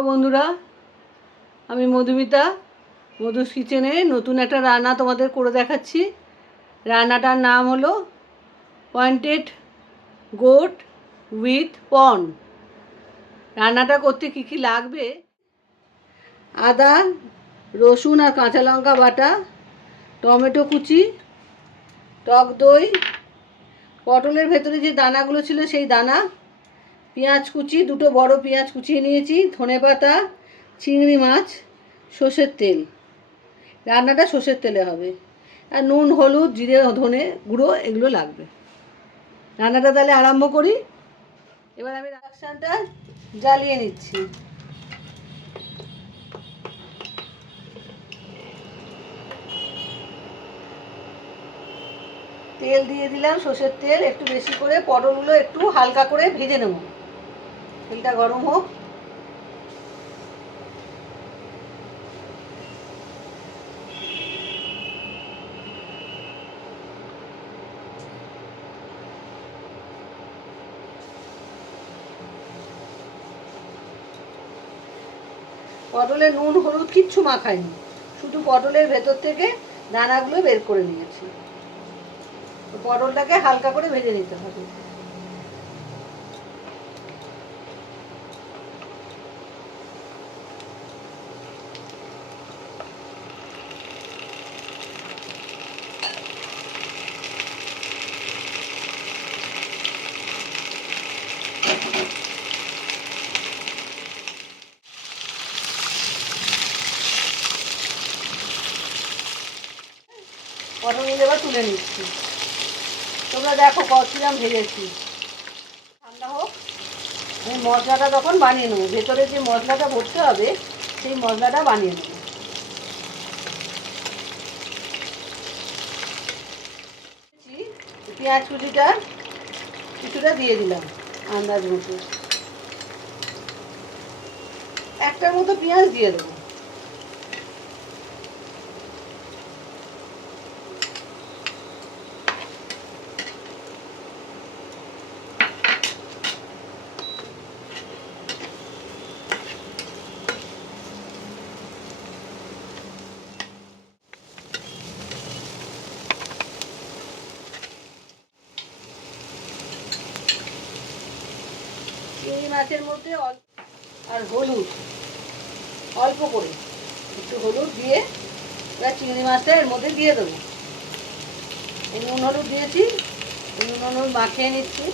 Hello বন্ধুরা, আমি মধুমিতা। মধুস কিচেনে নতুন একটা রান্না তোমাদের করে দেখাচ্ছি। রান্নাটার নাম হলো পয়েন্টেড গোট উইথ পর্ন। রান্নাটা করতে কী কী লাগবে: আদা, রসুন আর কাঁচা লঙ্কা বাটা, টমেটো কুচি, টক দই, পটলের ভেতরে যে দানাগুলো ছিল সেই দানা, পেঁয়াজ কুচি, দুটো বড় পেঁয়াজ কুচিয়ে নিয়েছি, ধনেপাতা, চিংড়ি মাছ, সর্ষের তেল। রান্নাটা সর্ষের তেলে হবে। আর নুন, হলুদ, জিরে, ধনে গুঁড়ো এগুলো লাগবে। রান্নাটা তাহলে আরম্ভ করি। এবার আমি ইন্ডাকশানটা জ্বালিয়ে নিচ্ছি। তেল দিয়ে দিলাম, সর্ষের তেল একটু বেশি করে। পটলগুলো একটু হালকা করে ভেজে নেব। তেলটা গরম হোক। পটলে নুন হলুদ কিচ্ছু মাখাইনি, শুধু পটলের ভেতর থেকে দানাগুলো বের করে নিয়েছি। পটলটাকে হালকা করে ভেজে নিতে হবে। পটলগুলো এবার তুলে নিচ্ছি। তোমরা দেখো কতটা ভেজেছি। ঠান্ডা হোক, আমি মশলাটা তখন বানিয়ে নেবো। ভেতরে যে মশলাটা ভরতে হবে সেই মশলাটা বানিয়ে নেবো। পেঁয়াজ কুচিটা কিছুটা দিয়ে দিলাম, আন্দাজ মতো। একটার মতো পেঁয়াজ দিয়ে দেবো। চিংড়ি মাছের মধ্যে আর হলুদ অল্প করে, একটু হলুদ দিয়ে এবার চিংড়ি মাছটা এর মধ্যে দিয়ে দেবো। এই নুন হলুদ দিয়েছি, নুন হলুদ মাখিয়ে নিচ্ছি।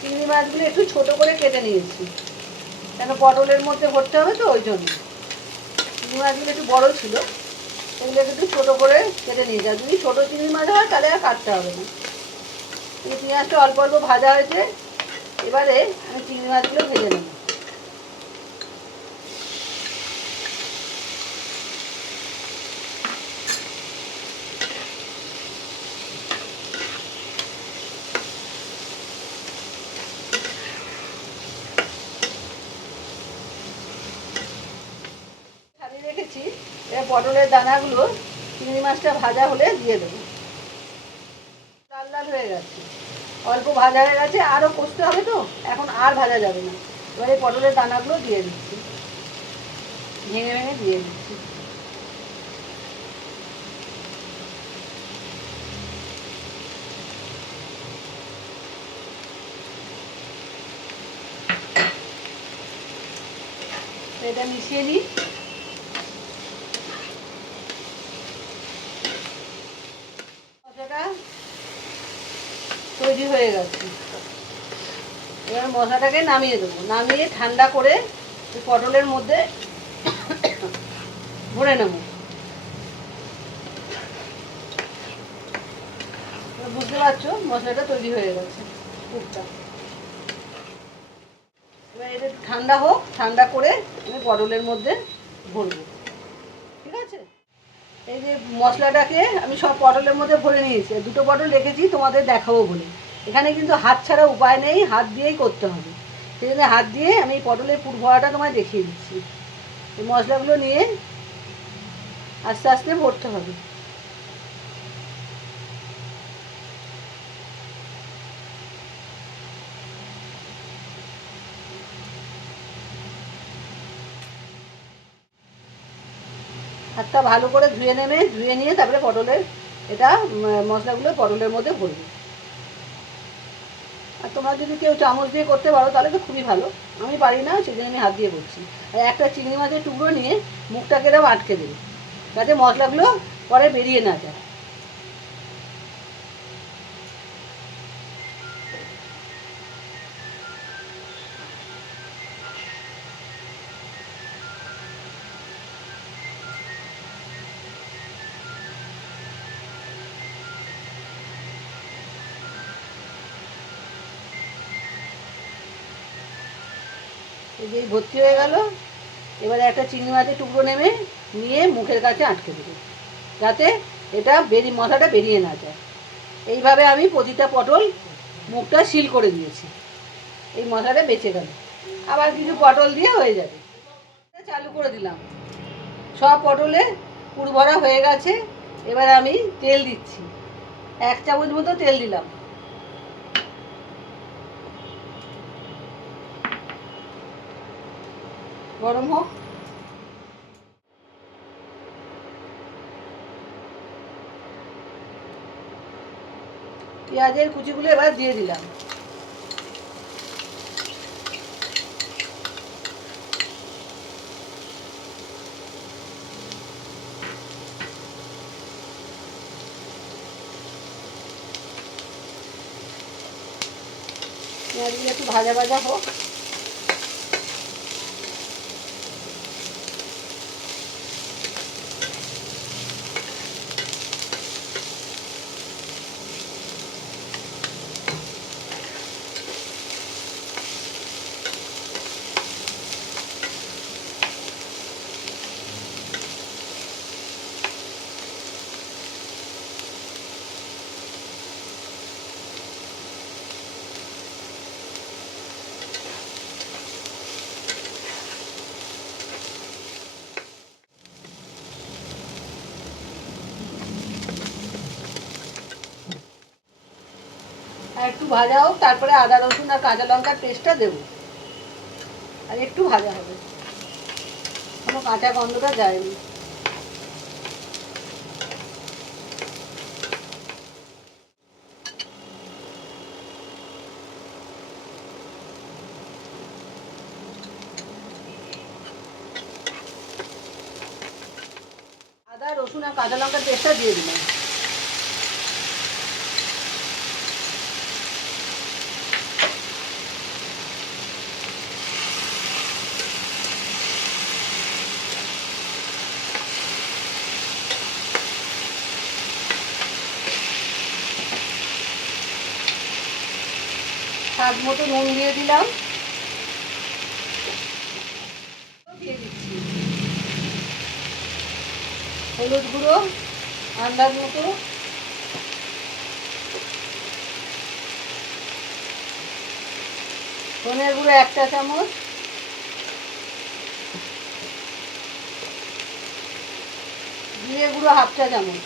চিংড়ি মাছগুলো একটু ছোট করে কেটে নিয়েছি, কেন পটলের মধ্যে ভরতে হবে তো, ওই জন্য। চিংড়ি মাছগুলো একটু বড় ছিল, সেগুলো একটু ছোটো করে কেটে নিয়েছি। আর যদি ছোটো চিংড়ি মাছ হয় তাহলে আর কাটতে হবে না। এই পেঁয়াজটা অল্প অল্প ভাজা হয়েছে, এবারে আমি চিংড়ি মাছগুলো ভেজে নেব। ছাড়িয়ে রেখেছি, এবার পটলের দানাগুলো চিংড়ি মাছটা ভাজা হলে দিয়ে দেবো। লাল লাল হয়ে গেছে, অল্প ভাজা হয়ে গেছে, আরও কষতে হবে তো, এখন আর ভাজা যাবে না। এবারে পটলের দানাগুলো দিয়ে দিচ্ছি, ভেঙে ভেঙে দিয়ে দিচ্ছি। এটা মিশিয়ে নিই। মশলাটা তৈরি হয়ে গেছে, এবার মশলাটাকে নামিয়ে দেবো। নামিয়ে ঠান্ডা করে পটলের মধ্যে ভরে নেব। বুঝতে পারছো মশলাটা তৈরি হয়ে গেছে, কুকটা। এবার এটা একটু ঠান্ডা হোক, ঠান্ডা করে আমি পটলের মধ্যে ভরবো। ঠিক আছে, এই যে মশলাটাকে আমি সব পটলের মধ্যে ভরে নিয়েছি। দুটো পটল রেখেছি তোমাদের দেখাবো বলে। এখানে কিন্তু হাত ছাড়া উপায় নেই, হাত দিয়েই করতে হবে। সেই জন্য হাত দিয়ে আমি পটলের পুর ভরাটা তোমায় দেখিয়ে দিচ্ছি। এই মশলাগুলো নিয়ে আস্তে আস্তে ভরতে হবে। হাতটা ভালো করে ধুয়ে নিয়ে তারপরে পটলের এটা মশলাগুলো পটলের মধ্যে ভরবে। আর তোমরা যদি কেউ চামচ দিয়ে করতে পারো তাহলে তো খুবই ভালো, আমি পারি না, সেই জন্য আমি হাত দিয়ে করছি। আর একটা চিংড়ি মাছের টুকরো নিয়ে মুখটাকে এরকম আটকে দেবে, যাতে মশলাগুলো পরে বেরিয়ে না যায়। এই যে ভর্তি হয়ে গেল। এবারে একটা চিংড়ি মাছের টুকরো নিয়ে মুখের কাছে আটকে দেবে, যাতে এটা মশলাটা বেরিয়ে না যায়। এইভাবে আমি প্রতিটা পটল মুখটা সিল করে দিয়েছি, এই মশলাটা বেঁচে গেল। আবার কিছু পটল দিয়ে হয়ে যাবে। চালু করে দিলাম, সব পটলে পুর ভরা হয়ে গেছে। এবার আমি তেল দিচ্ছি, 1 চামচ মতো তেল দিলাম। গরম হোক। পেঁয়াজের কুচিগুলো এবার দিয়ে দিলাম। পেঁয়াজগুলো একটু ভাজা ভাজা হোক। আর একটু ভাজা হোক, তারপরে আদা রসুন আর কাঁচা লঙ্কার পেস্টটা দেবো। আর একটু ভাজা হবে, কোনো কাঁচা গন্ধটা যায়নি। আদা রসুন আর কাঁচা লঙ্কার পেস্টটা দিয়ে দিলাম। স্বাদ মতো নুন দিয়ে দিলাম। দিয়ে দিচ্ছি হলুদ গুঁড়ো আন্দাজ মতো, ধনের গুঁড়ো 1 চা চামচ, জিরে গুঁড়ো 1/2 চা চামচ,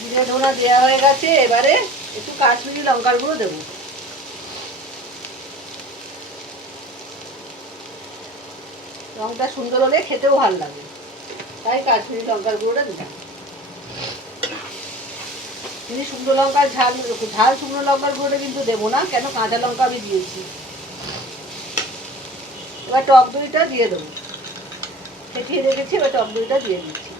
জিরে ধনা দেওয়া হয়ে গেছে। এবারে একটু কাশ্মীরি লঙ্কার গুঁড়ো দেবো। রংটা সুন্দর হলে খেতেও ভালো লাগে, তাই কাশ্মীরি লঙ্কার গুঁড়োটা দিলাম। কিন্তু শুকনো লঙ্কার ঝাল শুকনো লঙ্কার গুঁড়োটা কিন্তু দেবো না, কেন কাঁচা লঙ্কা আমি দিয়েছি। এবার টক দইটা দিয়ে দেবো, ফেটিয়ে রেখেছি, এবার টক দইটা দিয়ে দিচ্ছি।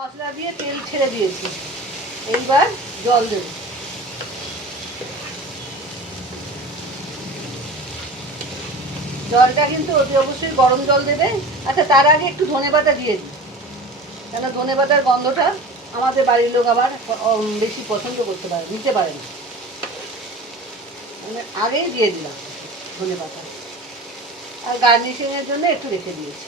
মশলা দিয়ে তেল ছেড়ে দিয়েছি, এইবার জল দেব। জলটা কিন্তু অতি অবশ্যই গরম জল দেবে। আচ্ছা, তার আগে একটু ধনেপাতা দিয়ে দিই, কেন ধনেপাতার গন্ধটা আমাদের বাড়ির লোক আবার বেশি পছন্দ করতে পারে, নিতে পারে না, মানে আগেই দিয়ে দিলাম ধনেপাতা। আর গার্নিশিংয়ের জন্য একটু রেখে দিয়েছি।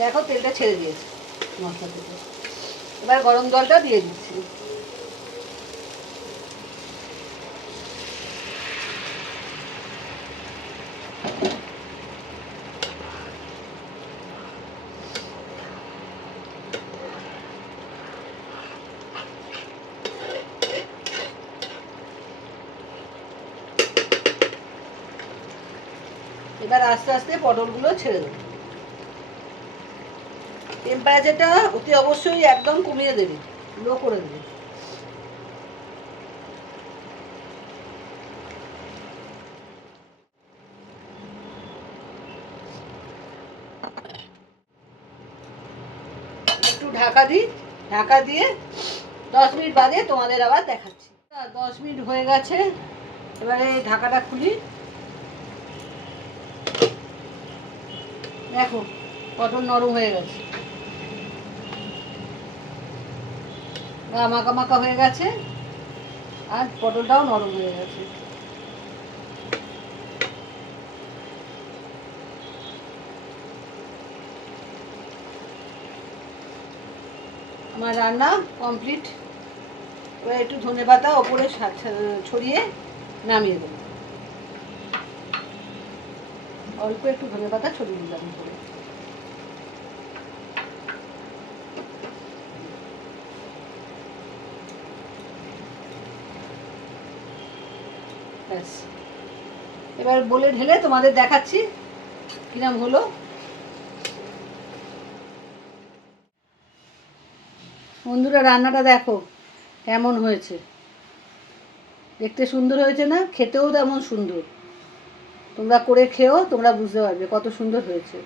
দেখো তেলটা ছেড়ে দিয়েছে মশলা থেকে। এবার গরম জলটা দিয়ে দিচ্ছি। এবার আস্তে আস্তে পটলগুলো ছেড়ে দেবো। টেম্পারেচারটা অতি অবশ্যই একদম কমিয়ে দেবে, লো করে দেবে। একটু ঢাকা দিই, ঢাকা দিয়ে 10 মিনিট বাদে তোমাদের আবার দেখাচ্ছি। 10 মিনিট হয়ে গেছে, এবারে ঢাকাটা খুলি। দেখো পটল নরম হয়ে গেছে, মাখা মাখা হয়ে গেছে, আর পটলটাও নরম হয়ে গেছে। আমার রান্না কমপ্লিট। এবার একটু ধনেপাতা ওপরে ছড়িয়ে নামিয়ে দেবো। অল্প একটু ধনেপাতা ছড়িয়ে দিলাম উপরে। ব্যাস, এবার বলে ঢেলে তোমাদের দেখাচ্ছি কিরম হলো। বন্ধুরা, রান্নাটা দেখো কেমন হয়েছে, দেখতে সুন্দর হয়েছে না? খেতেও তেমন সুন্দর। তোমরা করে খেও, তোমরা বুঝতে পারবে কত সুন্দর হয়েছে।